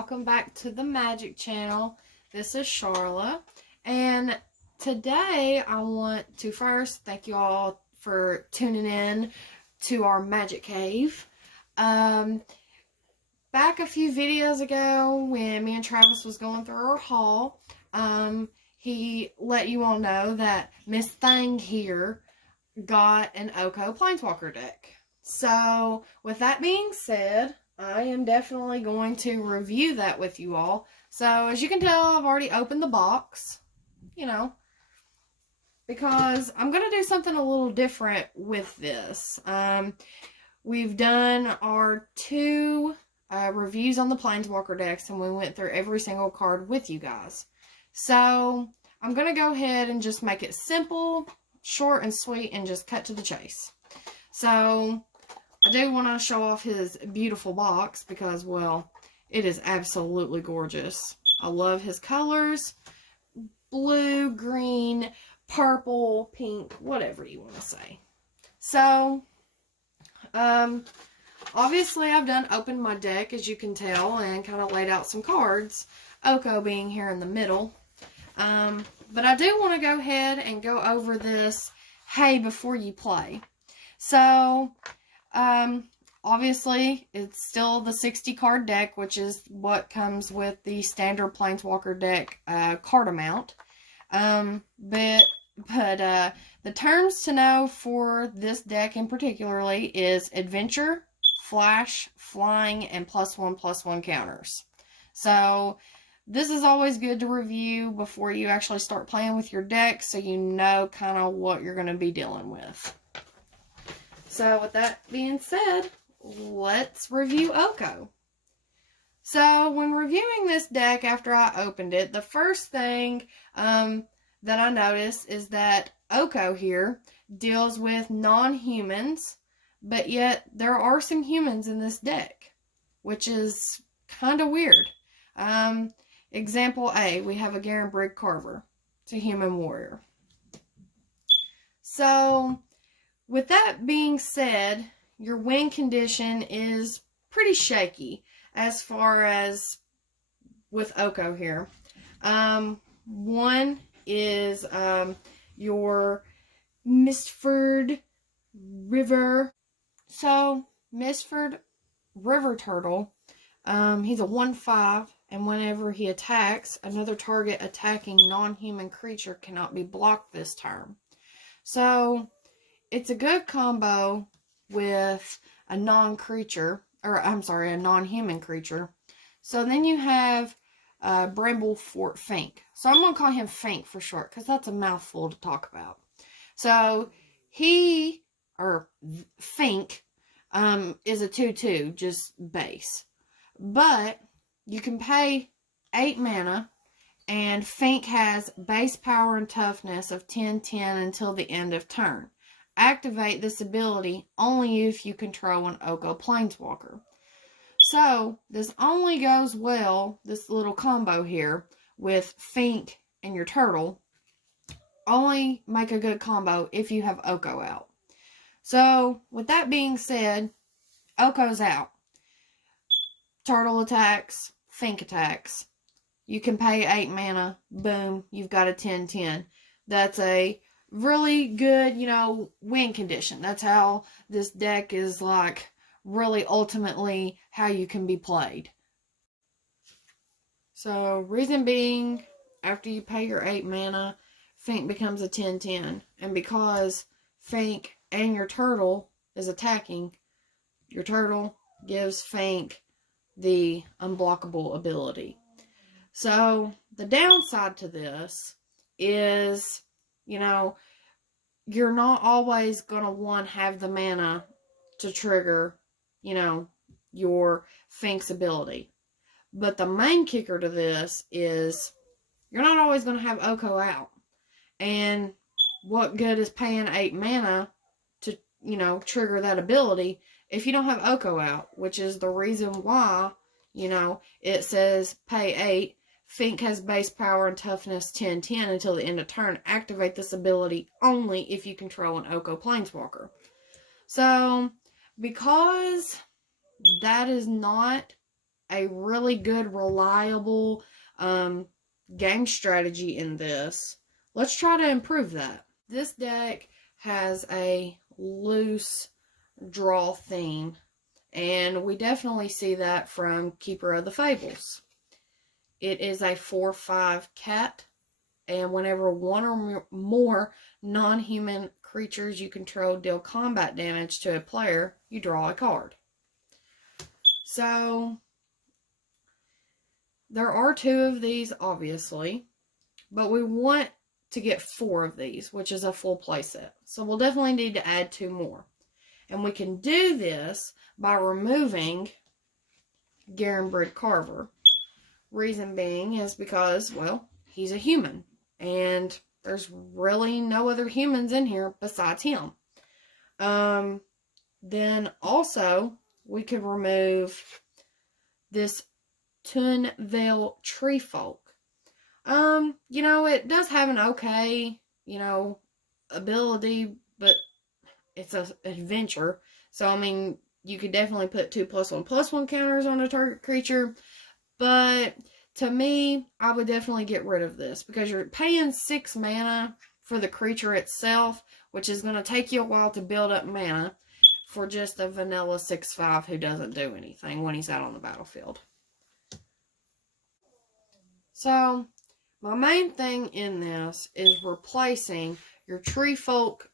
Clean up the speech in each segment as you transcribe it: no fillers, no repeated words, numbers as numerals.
welcome back to the Magic Channel. This is Charla, and today I want to first thank you all for tuning in to our Magic Cave. Back a few videos ago when me and Travis was going through our haul, he let you all know that Miss Thang here got an Oko Planeswalker deck. So, with that being said, I am definitely going to review that with you all. So, as you can tell, I've already opened the box, because I'm going to do something a little different with this. We've done our two reviews on the Planeswalker decks, and we went through every single card with you guys. So, I'm going to go ahead and just make it simple, short, and sweet, and just cut to the chase. So, I do want to show off his beautiful box because, well, it is absolutely gorgeous. I love his colors. Blue, green, purple, pink, whatever you want to say. So, obviously I've opened my deck, as you can tell, and kind of laid out some cards. Oko being here in the middle. But I do want to go ahead and go over this, hey, before you play. So, obviously, it's still the 60 card deck, which is what comes with the standard Planeswalker deck card amount. But the terms to know for this deck in particularly is Adventure, Flash, Flying, and +1/+1 counters. So, this is always good to review before you actually start playing with your deck, so you know kind of what you're going to be dealing with. So, with that being said, let's review Oko. So, when reviewing this deck after I opened it, the first thing that I noticed is that Oko here deals with non-humans, but yet there are some humans in this deck, which is kind of weird. Example A, we have a Garen Brigg Carver. It's a human warrior. So, with that being said, your win condition is pretty shaky as far as with Oko here. One is your Mistford River. So, Mistford River Turtle, he's a 1/5, and whenever he attacks, another target attacking non-human creature cannot be blocked this turn. So, it's a good combo with a non-creature, or I'm sorry, a non-human creature. So then you have Bramblefort Fink. So I'm going to call him Fink for short, because that's a mouthful to talk about. So Fink, is a 2/2, just base. But you can pay 8 mana, and Fink has base power and toughness of 10/10 until the end of turn. Activate this ability only if you control an Oko Planeswalker. So, this only goes well, this little combo here, with Fink and your turtle. Only make a good combo if you have Oko out. So, with that being said, Oko's out. Turtle attacks, Fink attacks. You can pay 8 mana, boom, you've got a 10/10. That's a really good, win condition. That's how this deck is, really ultimately how you can be played. So, reason being, after you pay your 8 mana, Fink becomes a 10/10. And because Fink and your turtle is attacking, your turtle gives Fink the unblockable ability. So, the downside to this is, you're not always going to have the mana to trigger, your Fink's ability. But the main kicker to this is you're not always going to have Oko out. And what good is paying 8 mana to, trigger that ability if you don't have Oko out? Which is the reason why, it says pay 8. Fink has base power and toughness 10/10 until the end of turn. Activate this ability only if you control an Oko Planeswalker. So, because that is not a really good, reliable game strategy in this. Let's try to improve that. This deck has a loose draw theme, and we definitely see that from Keeper of the Fables. It is a 4/5 cat, and whenever one or more non-human creatures you control deal combat damage to a player, you draw a card. So, there are 2 of these, obviously, but we want to get 4 of these, which is a full playset. So we'll definitely need to add 2 more. And we can do this by removing Garenbrid Carver. Reason being is because, well, he's a human. And there's really no other humans in here besides him. Then also, we could remove this Tunvale Treefolk. You know, it does have an okay, you know, ability, but it's an adventure. So, I mean, you could definitely put 2+1/+1 counters on a target creature. But to me, I would definitely get rid of this because you're paying 6 mana for the creature itself, which is going to take you a while to build up mana for just a vanilla 6/5 who doesn't do anything when he's out on the battlefield. So, my main thing in this is replacing your Treefolk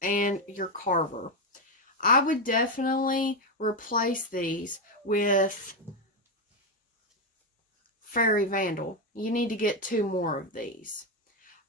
and your Carver. I would definitely replace these with Fairy Vandal. You need to get 2 more of these.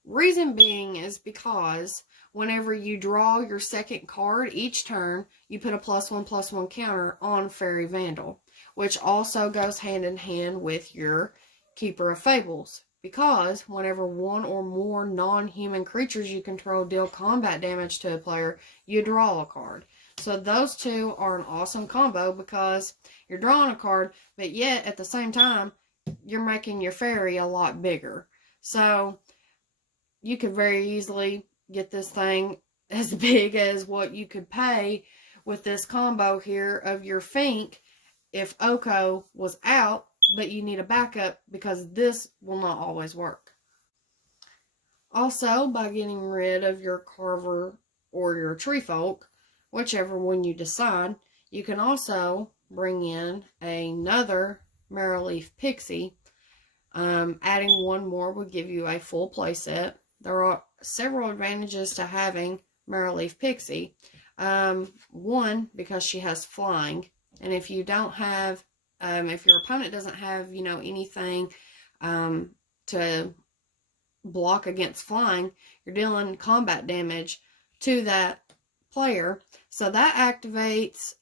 Reason being is because whenever you draw your second card each turn, you put a +1/+1 counter on Fairy Vandal, which also goes hand in hand with your Keeper of Fables. Because whenever one or more non-human creatures you control deal combat damage to a player, you draw a card. So those 2 are an awesome combo because you're drawing a card, but yet at the same time, you're making your fairy a lot bigger. So you could very easily get this thing as big as what you could pay with this combo here of your Fink if Oko was out, but you need a backup because this will not always work. Also, by getting rid of your Carver or your Treefolk, whichever one you decide, you can also bring in another Marrowleaf Pixie. Adding 1 more would give you a full playset. There are several advantages to having Marrowleaf Pixie. 1, because she has flying, and if you don't have if your opponent doesn't have, you know, anything to block against flying, you're dealing combat damage to that player. So that activates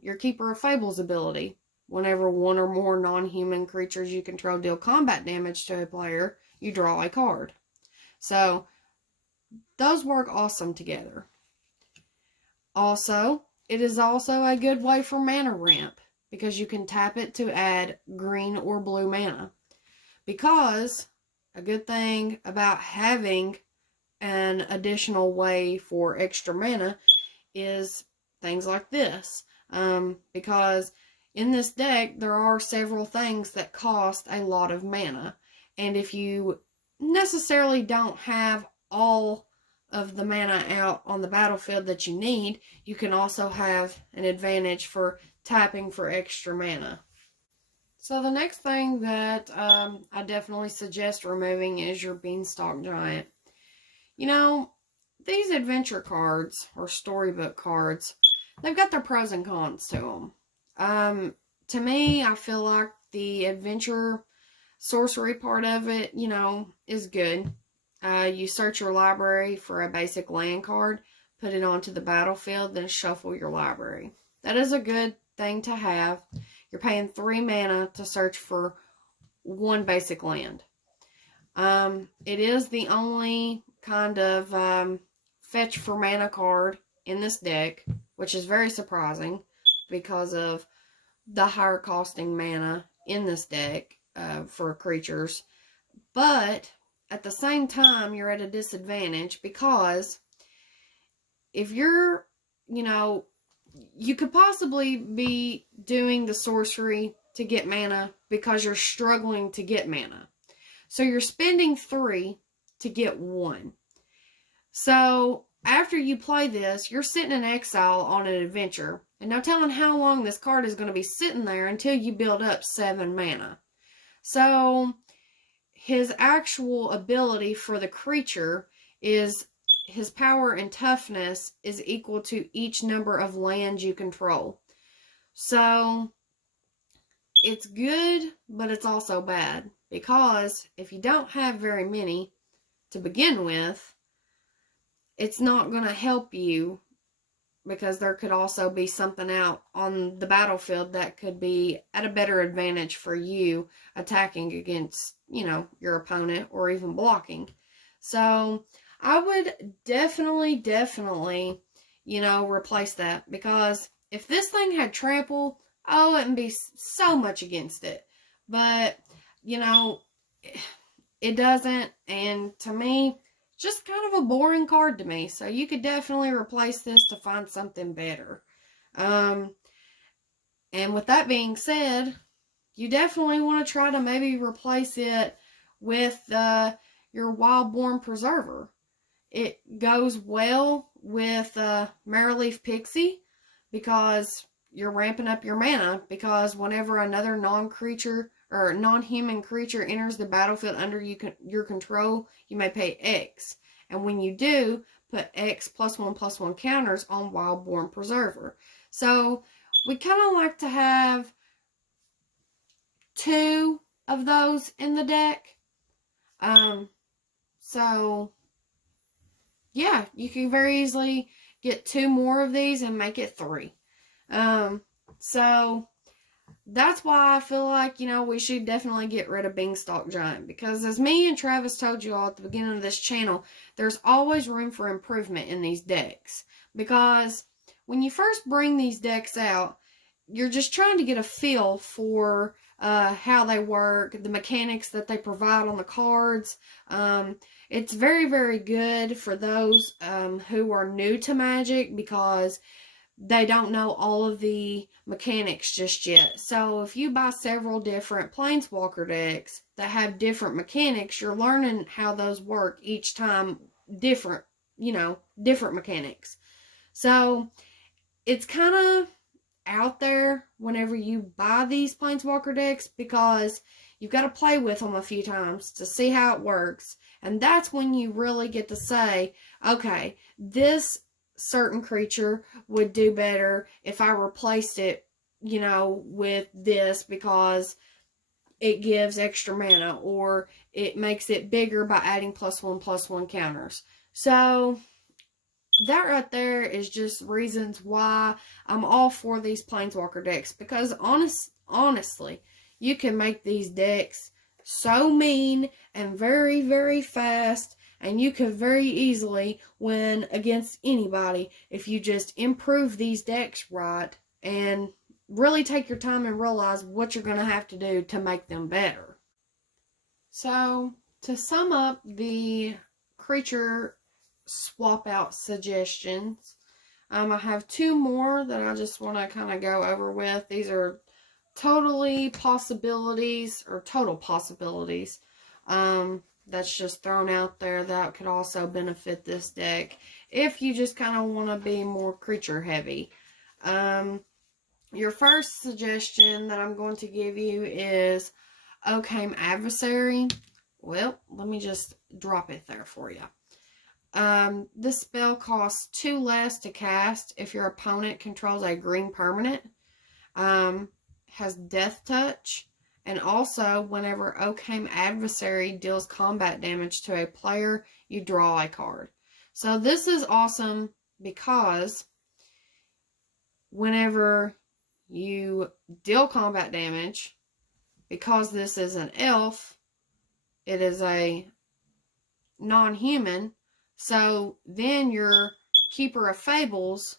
your Keeper of Fables ability. Whenever one or more non-human creatures you control deal combat damage to a player, you draw a card. So those work awesome together. Also, it is also a good way for mana ramp, because you can tap it to add green or blue mana. Because a good thing about having an additional way for extra mana is things like this. Because in this deck, there are several things that cost a lot of mana. And if you necessarily don't have all of the mana out on the battlefield that you need, you can also have an advantage for tapping for extra mana. So the next thing that I definitely suggest removing is your Beanstalk Giant. You know, these adventure cards, or storybook cards, they've got their pros and cons to them. To me, I feel like the adventure sorcery part of it, you know, is good. You search your library for a basic land card, put it onto the battlefield, then shuffle your library. That is a good thing to have. You're paying 3 mana to search for 1 basic land. It is the only kind of fetch for mana card in this deck, which is very surprising because of the higher costing mana in this deck for creatures. But at the same time, you're at a disadvantage because if you're, you know, you could possibly be doing the sorcery to get mana because you're struggling to get mana. So you're spending 3 to get 1. So after you play this, you're sitting in exile on an adventure. And no telling how long this card is going to be sitting there until you build up 7 mana. So his actual ability for the creature is his power and toughness is equal to each number of lands you control. So it's good, but it's also bad. Because if you don't have very many to begin with, it's not going to help you, because there could also be something out on the battlefield that could be at a better advantage for you attacking against, your opponent or even blocking. So I would definitely, replace that, because if this thing had trample, oh, it would be so much against it. But, it doesn't, and to me, just kind of a boring card to me. So you could definitely replace this to find something better. And with that being said, you definitely want to try to maybe replace it with your Wildborn Preserver. It goes well with Marrowleaf Pixie, because you're ramping up your mana, because whenever another non-creature or non-human creature enters the battlefield under your control, you may pay X. And when you do, put X +1/+1 counters on Wildborn Preserver. So we kind of like to have 2 of those in the deck. So yeah, you can very easily get 2 more of these and make it 3. So that's why I feel like, we should definitely get rid of Beanstalk Giant. Because as me and Travis told you all at the beginning of this channel, there's always room for improvement in these decks. Because when you first bring these decks out, you're just trying to get a feel for how they work, the mechanics that they provide on the cards. It's very, very good for those who are new to Magic, because they don't know all of the mechanics just yet. So if you buy several different Planeswalker decks that have different mechanics, you're learning how those work each time, different mechanics. So it's kind of out there whenever you buy these Planeswalker decks, because you've got to play with them a few times to see how it works. And that's when you really get to say, okay, this certain creature would do better if I replaced it, with this, because it gives extra mana, or it makes it bigger by adding +1/+1 counters. So that right there is just reasons why I'm all for these Planeswalker decks, because honestly, you can make these decks so mean and very, very fast. And you could very easily win against anybody if you just improve these decks right and really take your time and realize what you're going to have to do to make them better. So, to sum up the creature swap out suggestions, I have 2 more that I just want to kind of go over with. These are total possibilities. That's just thrown out there that could also benefit this deck if you just kind of want to be more creature heavy. Your first suggestion that I'm going to give you is Occam Adversary. Well, let me just drop it there for you. This spell costs 2 less to cast if your opponent controls a green permanent. Has Death Touch. And also, whenever Occam Adversary deals combat damage to a player, you draw a card. So this is awesome, because whenever you deal combat damage, because this is an elf, it is a non-human, so then your Keeper of Fables,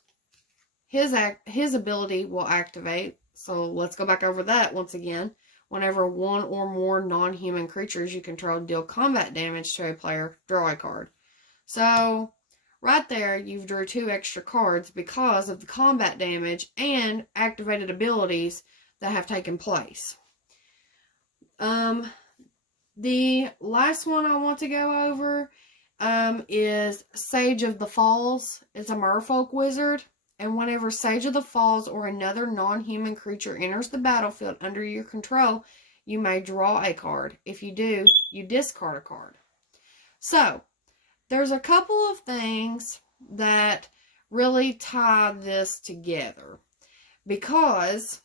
his ability will activate. So let's go back over that once again. Whenever 1 or more non-human creatures you control deal combat damage to a player, draw a card. So, right there, you've drew 2 extra cards because of the combat damage and activated abilities that have taken place. The last one I want to go over is Sage of the Falls. It's a merfolk wizard, and whenever Sage of the Falls or another non-human creature enters the battlefield under your control, you may draw a card. If you do, you discard a card. So, there's a couple of things that really tie this together, because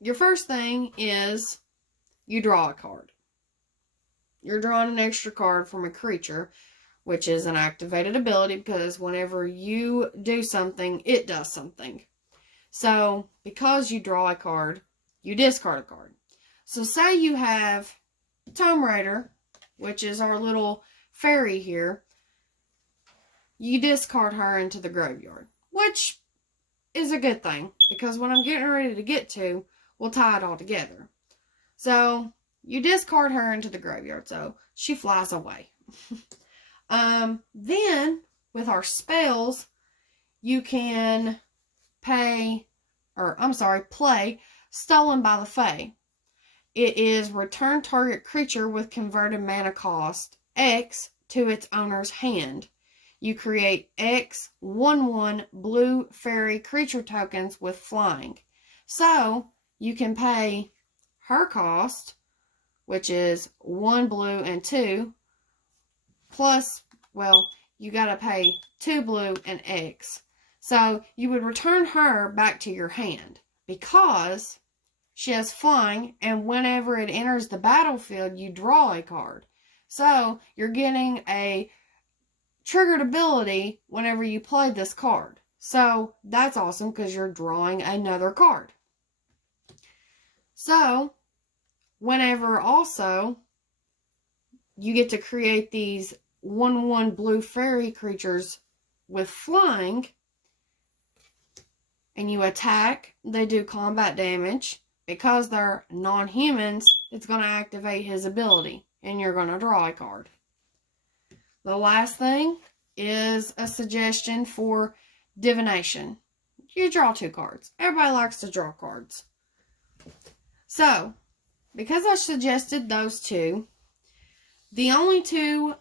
your first thing is you draw a card. You're drawing an extra card from a creature, which is an activated ability, because whenever you do something, it does something. So, because you draw a card, you discard a card. So, say you have Tomb Raider, which is our little fairy here. You discard her into the graveyard, which is a good thing, because what I'm getting ready to get to will tie it all together. So, you discard her into the graveyard, so she flies away. Then, with our spells, you can play Stolen by the Fae. It is return target creature with converted mana cost X to its owner's hand. You create X 1/1 blue fairy creature tokens with flying. So, you can pay her cost, which is 1 blue and 2, plus, well, you gotta pay 2 blue and X. So, you would return her back to your hand, because she has flying, and whenever it enters the battlefield, you draw a card. So, you're getting a triggered ability whenever you play this card. So, that's awesome, because you're drawing another card. So, whenever also you get to create these 1/1 blue fairy creatures with flying, and you attack, they do combat damage. Because they're non-humans, it's going to activate his ability, and you're going to draw a card. The last thing is a suggestion for divination. You draw 2 cards. Everybody likes to draw cards. So, because I suggested those 2, the only 2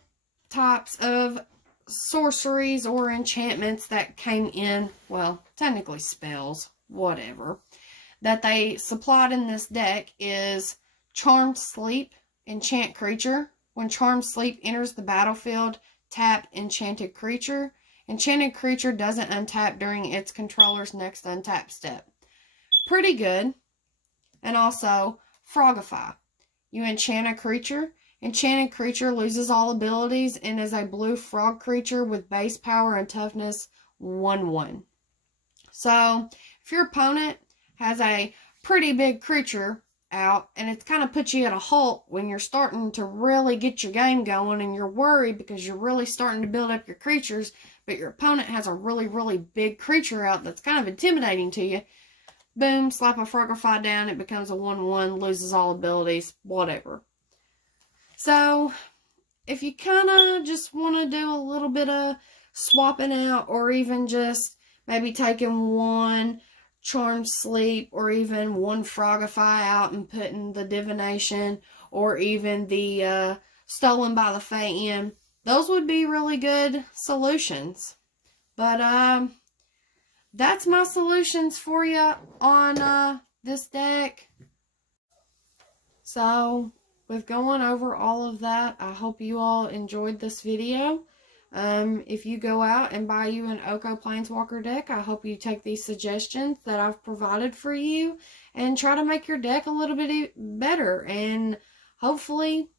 types of sorceries or enchantments that came in, well, technically spells, whatever, that they supplied in this deck is Charmed Sleep, enchant creature. When Charmed Sleep enters the battlefield, tap enchanted creature. Enchanted creature doesn't untap during its controller's next untap step. Pretty good. And also, Frogify. You enchant a creature. Enchanted creature loses all abilities and is a blue frog creature with base power and toughness 1/1. So, if your opponent has a pretty big creature out, and it's kind of put you at a halt when you're starting to really get your game going, and you're worried because you're really starting to build up your creatures, but your opponent has a really, really big creature out that's kind of intimidating to you, boom, slap a Frogify down, it becomes a 1/1, loses all abilities, whatever. So, if you kind of just want to do a little bit of swapping out, or even just maybe taking one Charmed Sleep, or even one Frogify out and putting the divination, or even the Stolen by the Fae in, those would be really good solutions. But that's my solutions for you on this deck. So, with going over all of that, I hope you all enjoyed this video. If you go out and buy you an Oko Planeswalker deck, I hope you take these suggestions that I've provided for you and try to make your deck a little bit better. And hopefully,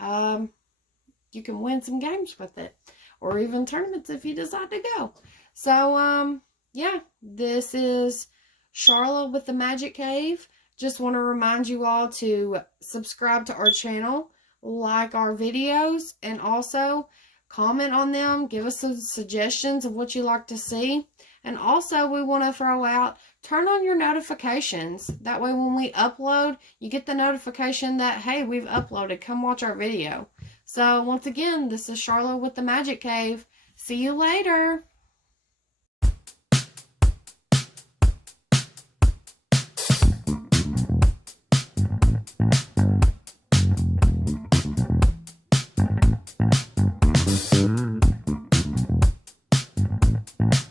you can win some games with it. Or even tournaments if you decide to go. So, yeah, this is Charlotte with the Magic Cave. Just want to remind you all to subscribe to our channel, like our videos, and also comment on them. Give us some suggestions of what you like to see. And also, we want to throw out, turn on your notifications. That way, when we upload, you get the notification that, hey, we've uploaded. Come watch our video. So, once again, this is Charlotte with the Magic Cave. See you later. guys.